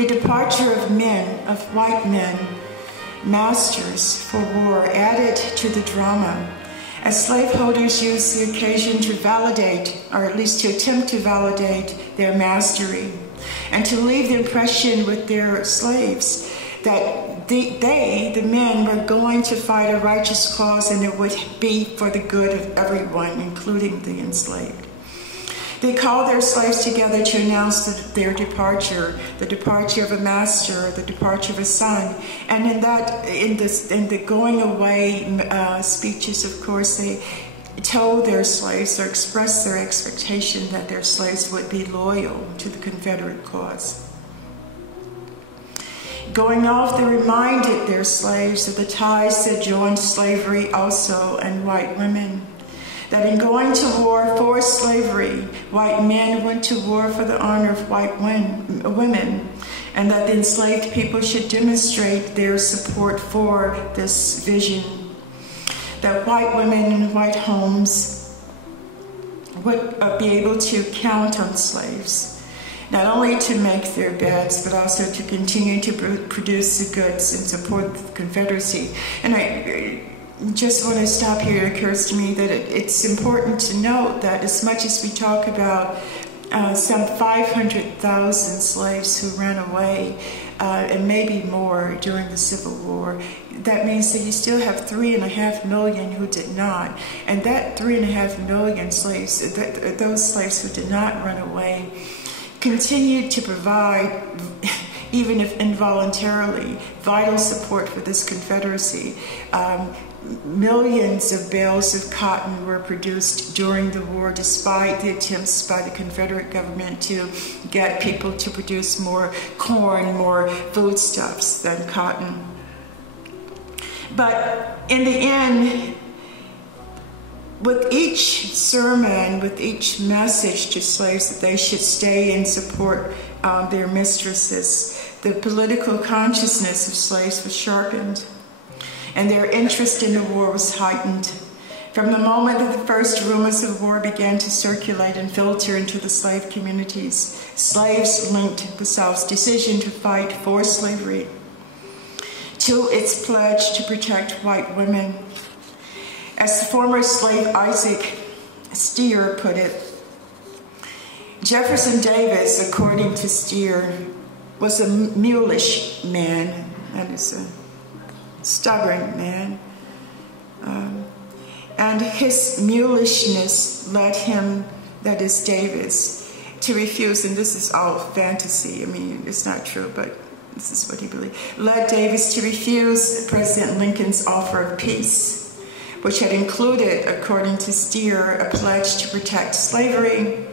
The departure of men, of white men, masters for war, added to the drama, as slaveholders used the occasion to validate, or at least to attempt to validate, their mastery, and to leave the impression with their slaves that the men, were going to fight a righteous cause, and it would be for the good of everyone, including the enslaved. They called their slaves together to announce their departure, the departure of a master, the departure of a son. And in the going away speeches, of course, they told their slaves or expressed their expectation that their slaves would be loyal to the Confederate cause. Going off, they reminded their slaves of the ties that joined slavery also and white women. That in going to war for slavery, white men went to war for the honor of white women, and that the enslaved people should demonstrate their support for this vision. That white women in white homes would be able to count on slaves, not only to make their beds, but also to continue to produce the goods and support the Confederacy. And I just want to stop here. It occurs to me that it's important to note that as much as we talk about some 500,000 slaves who ran away, and maybe more during the Civil War, that means that you still have 3.5 million who did not. And that 3.5 million slaves, those slaves who did not run away, continued to provide, even if involuntarily, vital support for this Confederacy. Millions of bales of cotton were produced during the war, despite the attempts by the Confederate government to get people to produce more corn, more foodstuffs than cotton. But in the end, with each sermon, with each message to slaves that they should stay and support their mistresses, the political consciousness of slaves was sharpened, and their interest in the war was heightened. From the moment that the first rumors of war began to circulate and filter into the slave communities, slaves linked the South's decision to fight for slavery to its pledge to protect white women. As the former slave Isaac Steer put it, Jefferson Davis, according to Steer, was a mulish man, that is a stubborn man, and his mulishness led him, that is Davis, to refuse, and this is all fantasy, I mean, it's not true, but this is what he believed, led Davis to refuse President Lincoln's offer of peace, which had included, according to Steer, a pledge to protect slavery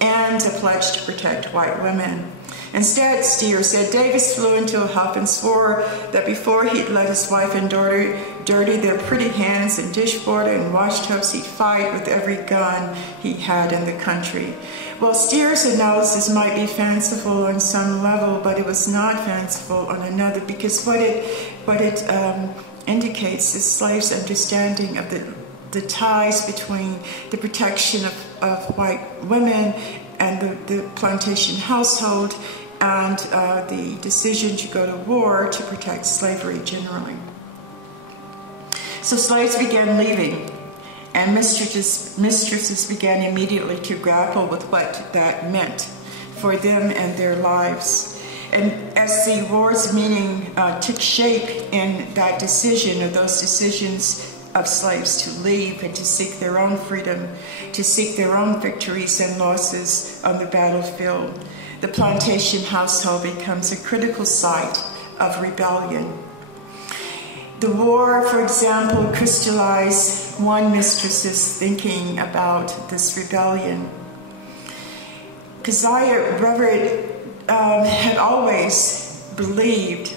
and a pledge to protect white women. Instead, Steer said, Davis flew into a huff and swore that before he'd let his wife and daughter dirty their pretty hands in dishwater and washtubs, he'd fight with every gun he had in the country. Well, Steer's analysis might be fanciful on some level, but it was not fanciful on another, because what it indicates is slaves' understanding of the ties between the protection of white women and the plantation household, and the decision to go to war to protect slavery generally. So slaves began leaving, and mistresses began immediately to grapple with what that meant for them and their lives. And as the war's meaning took shape in that decision, or those decisions of slaves to leave and to seek their own freedom, to seek their own victories and losses on the battlefield, the plantation household becomes a critical site of rebellion. The war, for example, crystallized one mistress's thinking about this rebellion. Keziah Reverett had always believed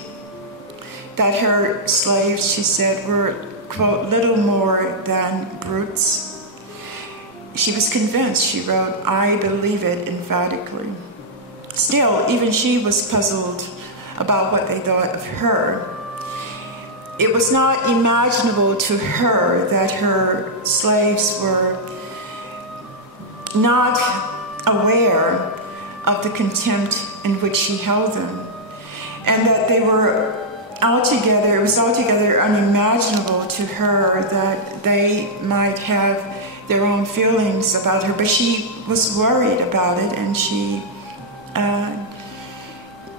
that her slaves, she said, were, quote, little more than brutes. She was convinced, she wrote, I believe it emphatically. Still, even she was puzzled about what they thought of her. It was not imaginable to her that her slaves were not aware of the contempt in which he held them, and that they were altogether, it was altogether unimaginable to her that they might have their own feelings about her, but she was worried about it, and she,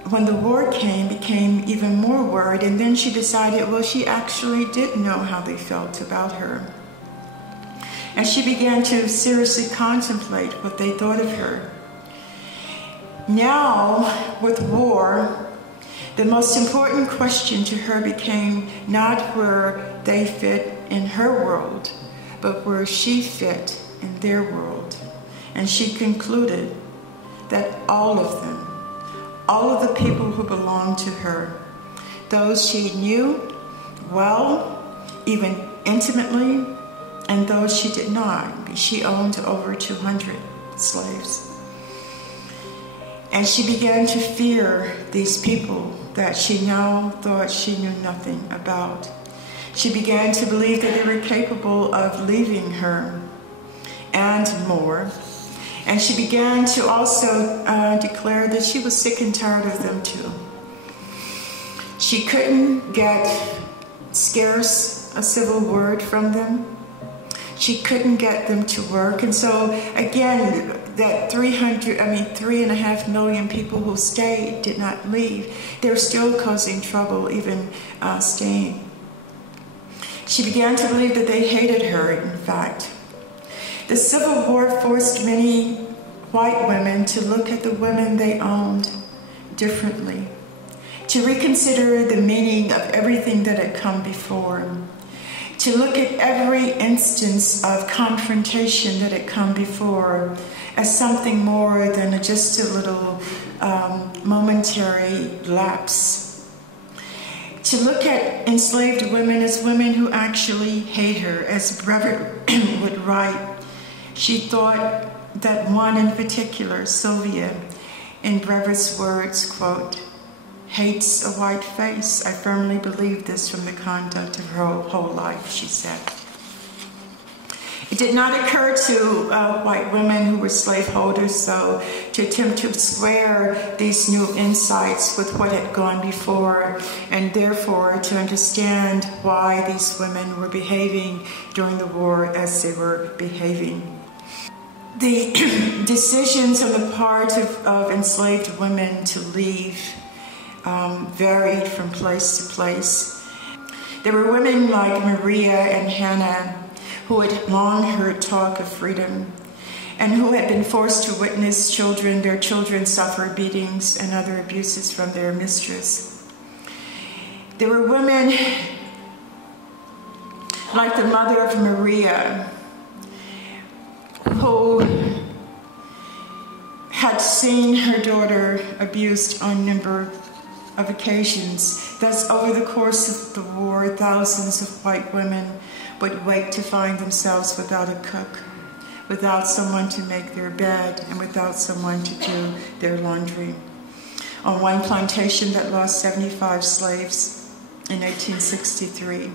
when the war came, became even more worried, and then she decided, well, she actually did know how they felt about her. And she began to seriously contemplate what they thought of her. Now, with war, the most important question to her became not where they fit in her world, but where she fit in their world. And she concluded that all of them, all of the people who belonged to her, those she knew well, even intimately, and those she did not. She owned over 200 slaves. And she began to fear these people that she now thought she knew nothing about. She began to believe that they were capable of leaving her and more. And she began to also declare that she was sick and tired of them too. She couldn't get scarce a civil word from them. She couldn't get them to work. And so again, that 3.5 million people who stayed did not leave. They're still causing trouble, even staying. She began to believe that they hated her, in fact. The Civil War forced many white women to look at the women they owned differently, to reconsider the meaning of everything that had come before, to look at every instance of confrontation that had come before as something more than just a little momentary lapse. To look at enslaved women as women who actually hate her. As Brevet would write, she thought that one in particular, Sylvia, in Brevet's words, quote, hates a white face. I firmly believe this from the conduct of her whole life, she said. It did not occur to white women who were slaveholders, though, to attempt to square these new insights with what had gone before, and therefore to understand why these women were behaving during the war as they were behaving. The decisions on the part of enslaved women to leave varied from place to place. There were women like Maria and Hannah who had long heard talk of freedom and who had been forced to witness their children suffer beatings and other abuses from their mistress. There were women like the mother of Maria who had seen her daughter abused on a number of occasions. Thus, over the course of the war, thousands of white women would wake to find themselves without a cook, without someone to make their bed, and without someone to do their laundry. On one plantation that lost 75 slaves in 1863,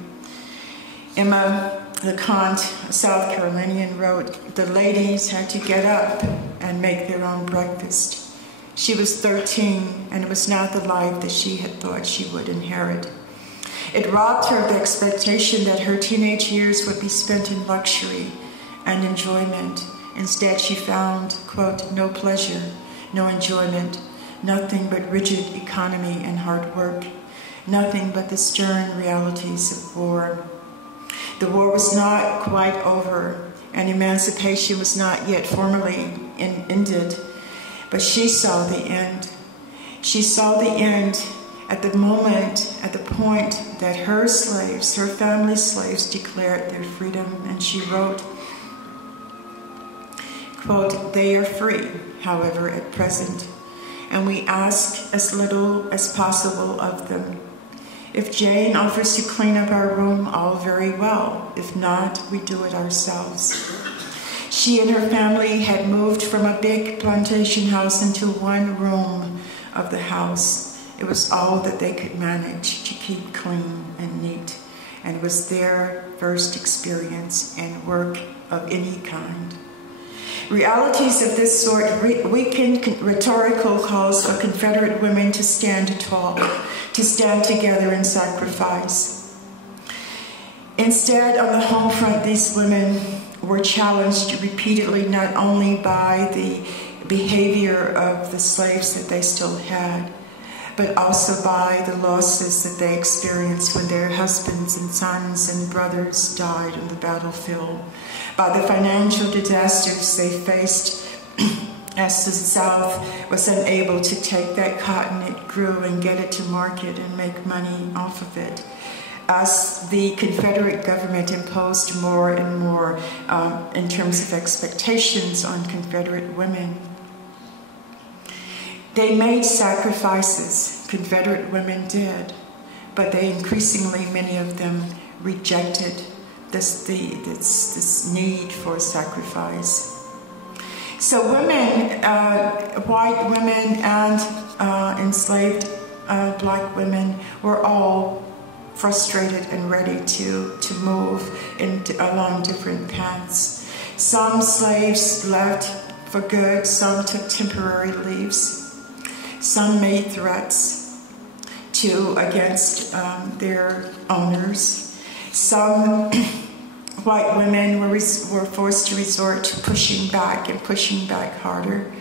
Emma LeConte, a South Carolinian, wrote, "The ladies had to get up and make their own breakfast. She was 13, and it was not the life that she had thought she would inherit. It robbed her of the expectation that her teenage years would be spent in luxury and enjoyment. Instead, she found, quote, no pleasure, no enjoyment, nothing but rigid economy and hard work, nothing but the stern realities of war. The war was not quite over, and emancipation was not yet formally ended, but she saw the end. She saw the end at the point that her slaves, her family slaves, declared their freedom. And she wrote, quote, they are free, however, at present, and we ask as little as possible of them. If Jane offers to clean up our room, all very well. If not, we do it ourselves. She and her family had moved from a big plantation house into one room of the house. It was all that they could manage to keep clean and neat, and it was their first experience in work of any kind. Realities of this sort weaken rhetorical calls for Confederate women to stand tall, to stand together and sacrifice. Instead, on the home front, these women were challenged repeatedly not only by the behavior of the slaves that they still had, but also by the losses that they experienced when their husbands and sons and brothers died on the battlefield, by the financial disasters they faced as the South was unable to take that cotton it grew and get it to market and make money off of it, as the Confederate government imposed more and more in terms of expectations on Confederate women. They made sacrifices, Confederate women did, but they increasingly, many of them, rejected this need for sacrifice. So women, white women and enslaved black women were all frustrated and ready to move along different paths. Some slaves left for good, some took temporary leaves. Some made threats against their owners. Some white women were forced to resort to pushing back and pushing back harder.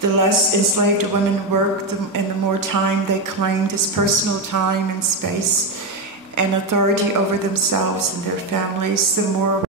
The less enslaved women worked, and the more time they claimed as personal time and space and authority over themselves and their families, the more